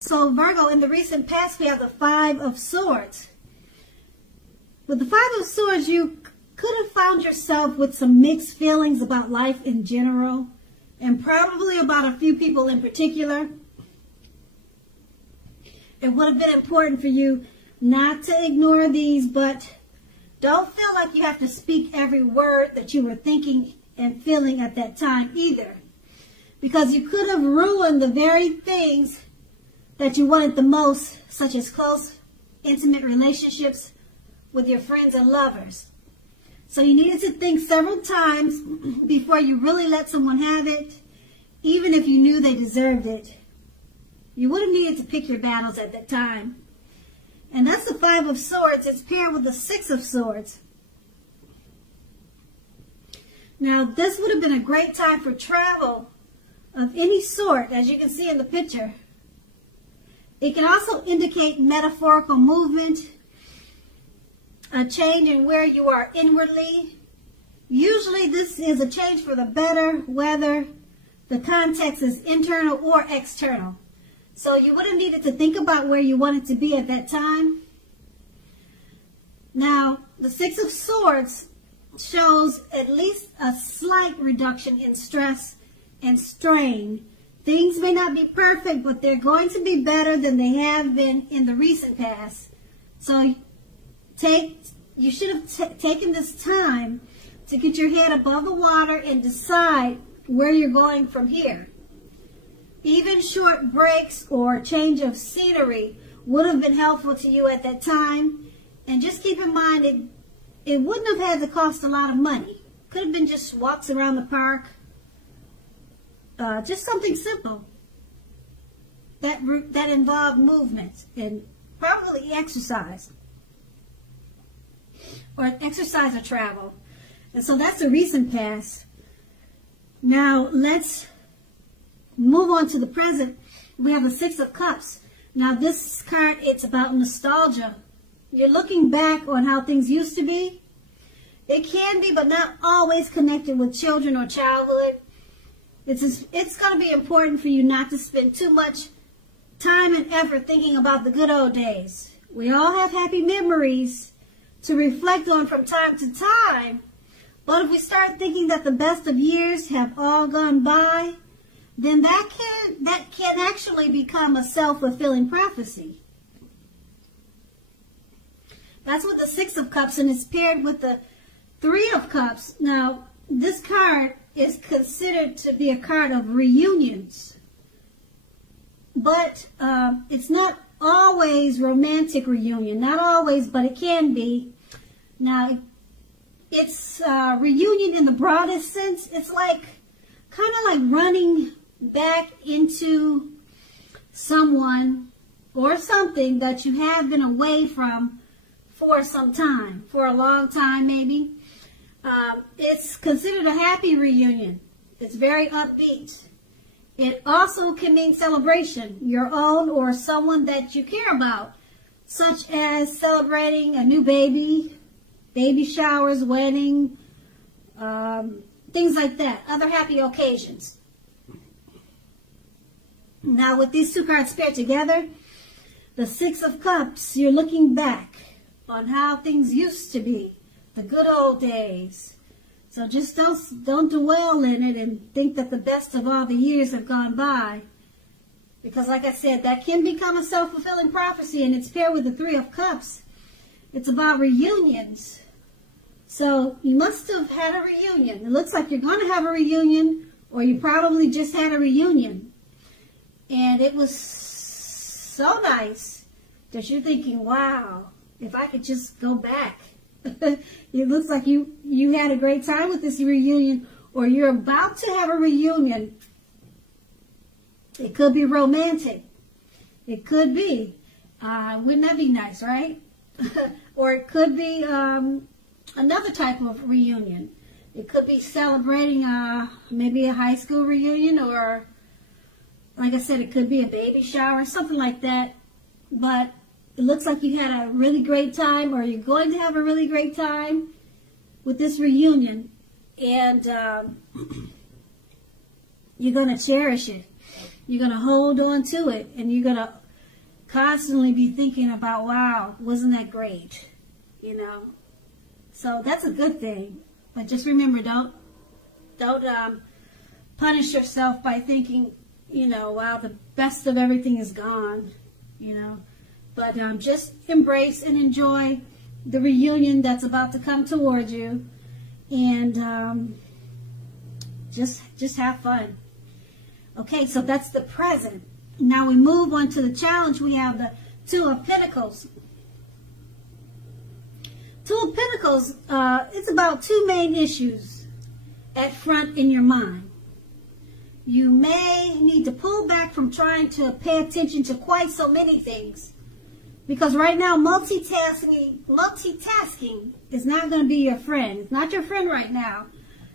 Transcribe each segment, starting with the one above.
So Virgo, in the recent past, we have the Five of Swords. With the Five of Swords, you could have found yourself with some mixed feelings about life in general, and probably about a few people in particular. It would have been important for you not to ignore these, but don't feel like you have to speak every word that you were thinking and feeling at that time either, because you could have ruined the very things that you wanted the most, such as close, intimate relationships with your friends and lovers. So you needed to think several times before you really let someone have it, even if you knew they deserved it. You would have needed to pick your battles at that time. And that's the Five of Swords. It's paired with the Six of Swords. Now, this would have been a great time for travel of any sort, as you can see in the picture. It can also indicate metaphorical movement, a change in where you are inwardly. Usually this is a change for the better, whether the context is internal or external. So you would have needed to think about where you wanted to be at that time. Now, the Six of Swords shows at least a slight reduction in stress and strain. Things may not be perfect, but they're going to be better than they have been in the recent past. So you should have taken this time to get your head above the water and decide where you're going from here. Even short breaks or change of scenery would have been helpful to you at that time. And just keep in mind, it wouldn't have had to cost a lot of money. Could have been just walks around the park. Just something simple that involved movement and probably exercise. Or exercise or travel. And so that's the recent past. Now let's move on to the present. We have the Six of Cups. Now this card, it's about nostalgia. You're looking back on how things used to be. It can be, but not always connected with children or childhood. It's going to be important for you not to spend too much time and effort thinking about the good old days. We all have happy memories to reflect on from time to time. But if we start thinking that the best of years have all gone by, then that can actually become a self-fulfilling prophecy. That's with the Six of Cups, and it's paired with the Three of Cups. Now, this card is considered to be a card of reunions. But it's not always romantic reunion. Not always, but it can be. Now, it's reunion in the broadest sense. It's like, kind of like running back into someone or something that you have been away from for some time, for a long time maybe. It's considered a happy reunion. It's very upbeat. It also can mean celebration, your own or someone that you care about, such as celebrating a new baby, baby showers, wedding, things like that, other happy occasions. Now with these two cards paired together, the Six of Cups, you're looking back on how things used to be, the good old days. So just don't dwell in it and think that the best of all the years have gone by. Because like I said, that can become a self-fulfilling prophecy, and it's paired with the Three of Cups. It's about reunions. So you must have had a reunion. It looks like you're going to have a reunion, or you probably just had a reunion. And it was so nice that you're thinking, wow, if I could just go back. It looks like you had a great time with this reunion, or you're about to have a reunion. It could be romantic. It could be. Wouldn't that be nice, right? Or it could be another type of reunion. It could be celebrating maybe a high school reunion, or like I said, it could be a baby shower, something like that. But it looks like you had a really great time, or you're going to have a really great time with this reunion. And you're going to cherish it. You're going to hold on to it. And you're going to constantly be thinking about, wow, wasn't that great? You know, so that's a good thing. But just remember, don't punish yourself by thinking, you know, wow, the best of everything is gone, you know. But just embrace and enjoy the reunion that's about to come towards you, and just have fun. Okay, so that's the present. Now we move on to the challenge. We have the Two of Pentacles. Two of Pentacles, it's about two main issues at front in your mind. You may need to pull back from trying to pay attention to quite so many things, because right now multitasking is not going to be your friend. It's not your friend right now.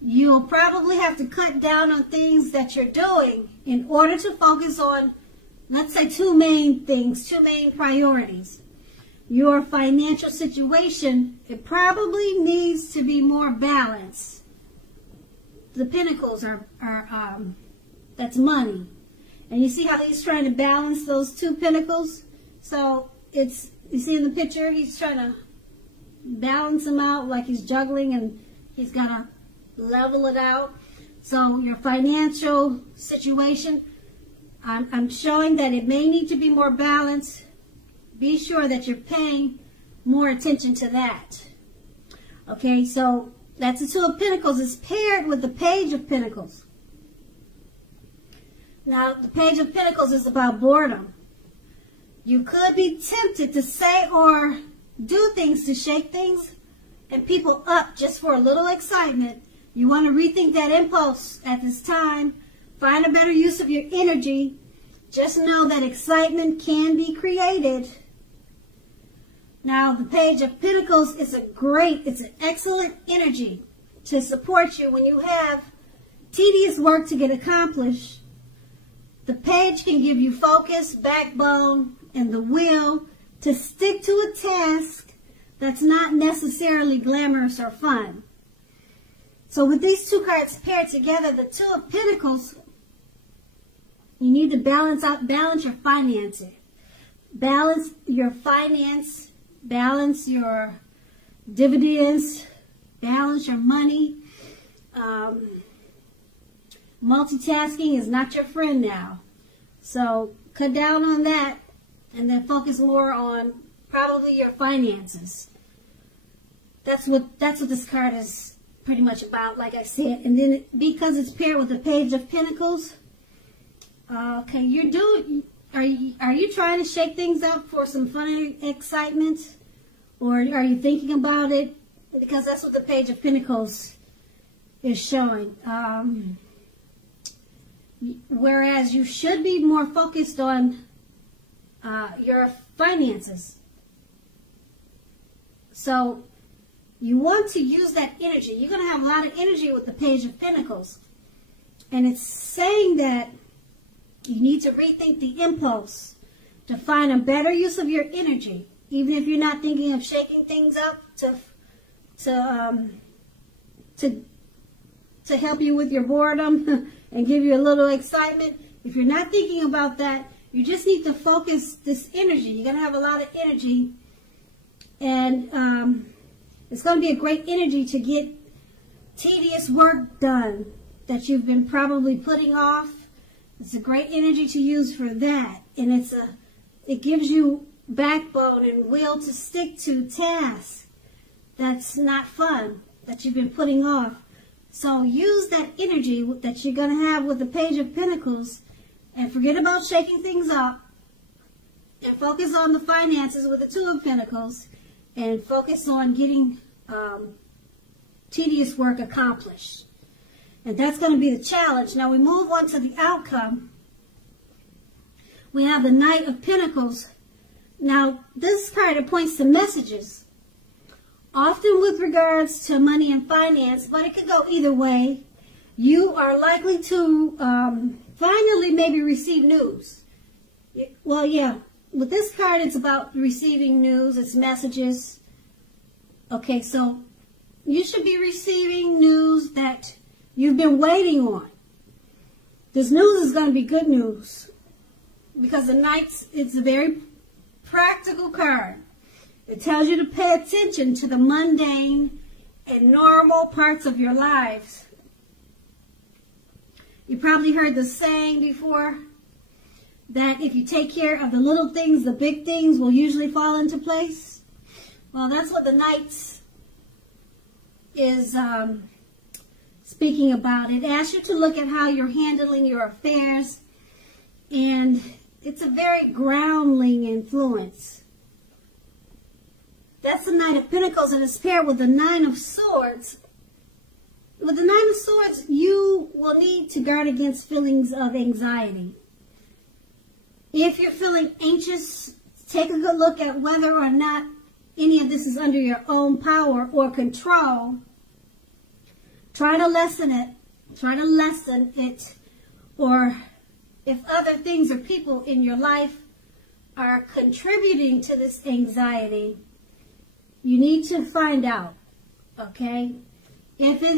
You'll probably have to cut down on things that you're doing in order to focus on, let's say, two main things, two main priorities. Your financial situation, it probably needs to be more balanced. The Pentacles are that's money. And you see how he's trying to balance those two Pentacles? So it's, you see in the picture, he's trying to balance them out like he's juggling, and he's got to level it out. So your financial situation, I'm showing that it may need to be more balanced. Be sure that you're paying more attention to that. Okay, so that's the Two of Pentacles. It's paired with the Page of Pentacles. Now, the Page of Pentacles is about boredom. You could be tempted to say or do things to shake things and people up just for a little excitement. You want to rethink that impulse at this time. Find a better use of your energy. Just know that excitement can be created. Now, the Page of Pentacles is it's an excellent energy to support you when you have tedious work to get accomplished. The Page can give you focus, backbone, and the will to stick to a task that's not necessarily glamorous or fun. So with these two cards paired together, the Two of Pentacles, you need to balance your finances. Balance your finance, balance your dividends, balance your money. Multitasking is not your friend now. So cut down on that and then focus more on probably your finances. That's what this card is pretty much about, like I said. And then because it's paired with the Page of Pentacles, okay, are you trying to shake things up for some fun and excitement? Or are you thinking about it? Because that's what the Page of Pentacles is showing. Whereas you should be more focused on your finances. So you want to use that energy. You're going to have a lot of energy with the Page of Pentacles. And it's saying that you need to rethink the impulse to find a better use of your energy. Even if you're not thinking of shaking things up to help you with your boredom and give you a little excitement. If you're not thinking about that, you just need to focus this energy. You're going to have a lot of energy. And it's going to be a great energy to get tedious work done that you've been probably putting off. It's a great energy to use for that. And it gives you backbone and will to stick to tasks that's not fun, that you've been putting off. So use that energy that you're going to have with the Page of Pentacles and forget about shaking things up and focus on the finances with the Two of Pentacles and focus on getting tedious work accomplished. And that's going to be the challenge. Now we move on to the outcome. We have the Knight of Pentacles. Now this card, it points to messages, often with regards to money and finance, but it could go either way. You are likely to finally maybe receive news. Well, yeah, with this card, it's about receiving news. It's messages. Okay, so you should be receiving news that you've been waiting on. This news is going to be good news because the Knights, it's very practical card. It tells you to pay attention to the mundane and normal parts of your lives. You probably heard the saying before that if you take care of the little things, the big things will usually fall into place. Well, that's what the Knights is speaking about. It asks you to look at how you're handling your affairs, and it's a very grounding influence. That's the Knight of Pentacles, and it's paired with the Nine of Swords. With the Nine of Swords, you will need to guard against feelings of anxiety. If you're feeling anxious, take a good look at whether or not any of this is under your own power or control. Try to lessen it. Try to lessen it. Or if other things or people in your life are contributing to this anxiety, you need to find out, okay? If it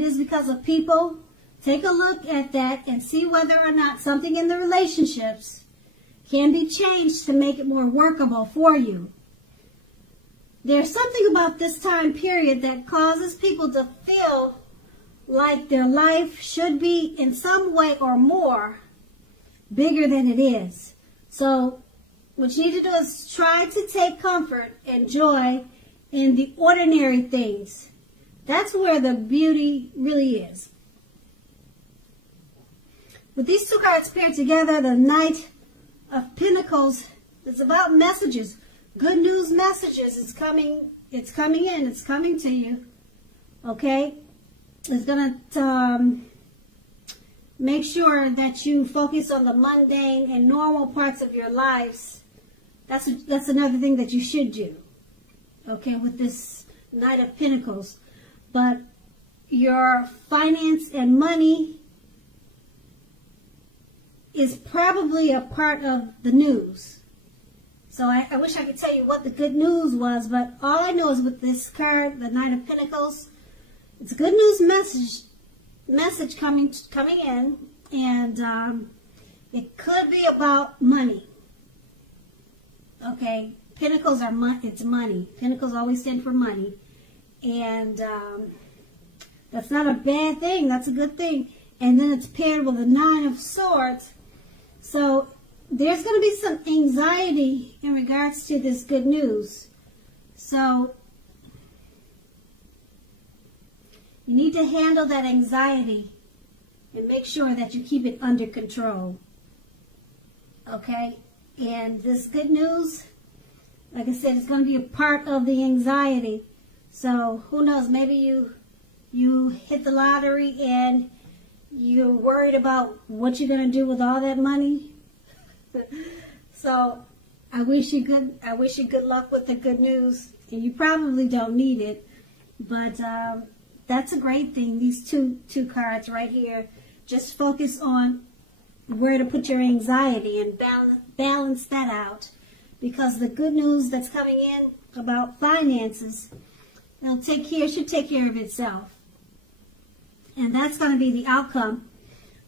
is because of people, take a look at that and see whether or not something in the relationships can be changed to make it more workable for you. There's something about this time period that causes people to feel like their life should be in some way or more bigger than it is. So what you need to do is try to take comfort and joy in the ordinary things. That's where the beauty really is. With these two cards paired together, the Knight of Pentacles, it's about messages. Good news messages. It's coming in. It's coming to you. Okay? It's going to make sure that you focus on the mundane and normal parts of your lives. That's another thing that you should do. Okay, with this Knight of Pentacles. But your finance and money is probably a part of the news. So I wish I could tell you what the good news was, but all I know is with this card, the Knight of Pentacles, it's a good news message coming in, and it could be about money. Okay, Pentacles are it's money. Pentacles always stand for money. And that's not a bad thing. That's a good thing. And then it's paired with a Nine of Swords. So there's going to be some anxiety in regards to this good news. So you need to handle that anxiety and make sure that you keep it under control. Okay? And this good news, like I said, it's going to be a part of the anxiety. So who knows, maybe you hit the lottery and you're worried about what you're going to do with all that money. So I wish you good luck with the good news. And you probably don't need it, but that's a great thing. These two cards right here, just focus on where to put your anxiety and balance that out, because the good news that's coming in about finances, should take care of itself. And that's going to be the outcome.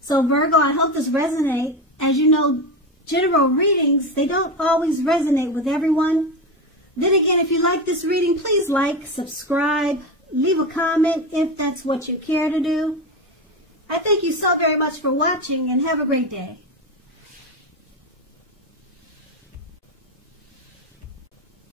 So Virgo, I hope this resonates. As you know, general readings, they don't always resonate with everyone. Then again, if you like this reading, please like, subscribe, leave a comment if that's what you care to do. I thank you so very much for watching, and have a great day.